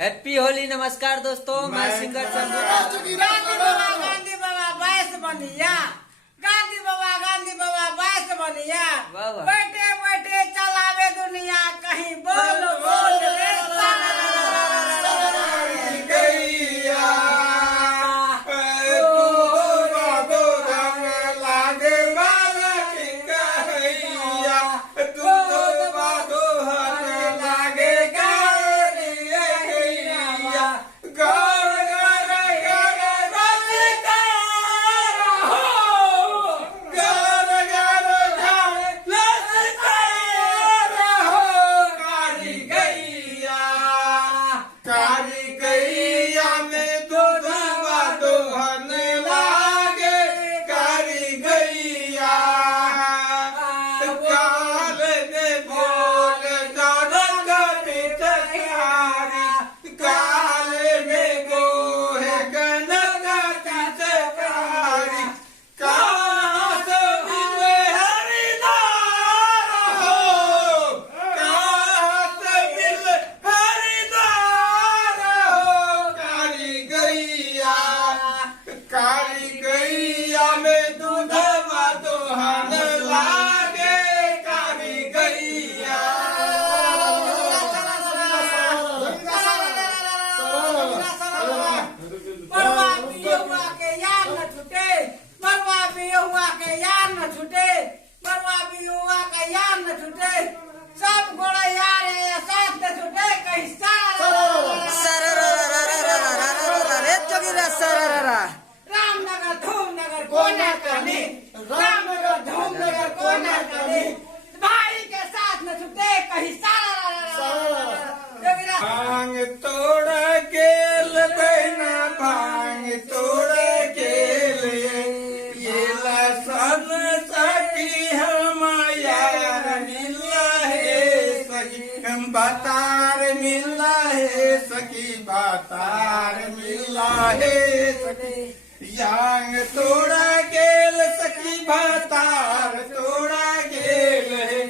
हैप्पी होली। नमस्कार दोस्तों, मैं सिंगर चंदू। गांधी बाबा बाईस बनिया, गांधी बाबा बाईस बनिया। वाह वाह। बैठे बैठे चलावे दुनिया, कहीं बोल बोल रे भाई के साथ न छूटे कहीं भांग तोड़ गेल बहना, भांग तोड़ गेल ये लसन सखी हम यार मिला है सखी, हम बतार मिला है सखी, बतार मिला है सखी। यांग तोड़ा गेल सखी, बतार तोड़ा गेल है,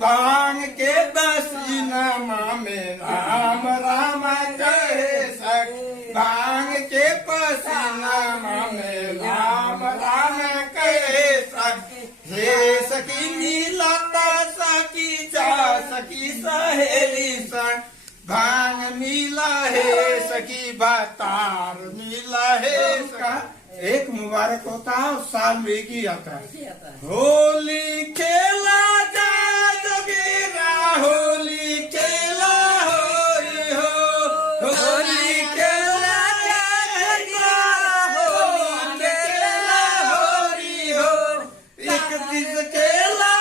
भांग के बसीनामा में राम राम कहे सखी, भांग के पसीनामा में राम राम कहे सखी। हे सखी मिलता सखी जा सखी सहेली संग, भांग मिला है सखी, बतार मिला है सखा। एक मुबारक होता है और साल में एक ही आता है। होली खेला जा जोगीरा, होली खेला हो, होली खेला जा जोगीरा, होली खेला हो, एक दिस खेला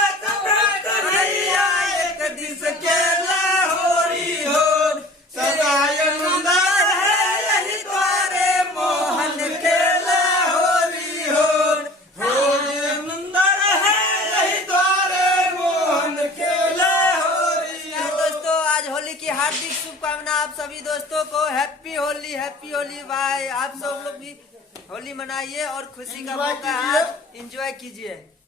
कन्हैया, एक दिस खेला होरी हो, सदाय नंदन है यही द्वारे मोहन खेला होरी हो, होली नंदन है यही द्वारे मोहन खेला होरी हो। दोस्तों, आज होली की हार्दिक शुभकामना आप सभी दोस्तों को। हैप्पी होली, हैप्पी होली भाई। आप सब लोग भी होली मनाइए और खुशी का मौका आज एंजॉय कीजिए।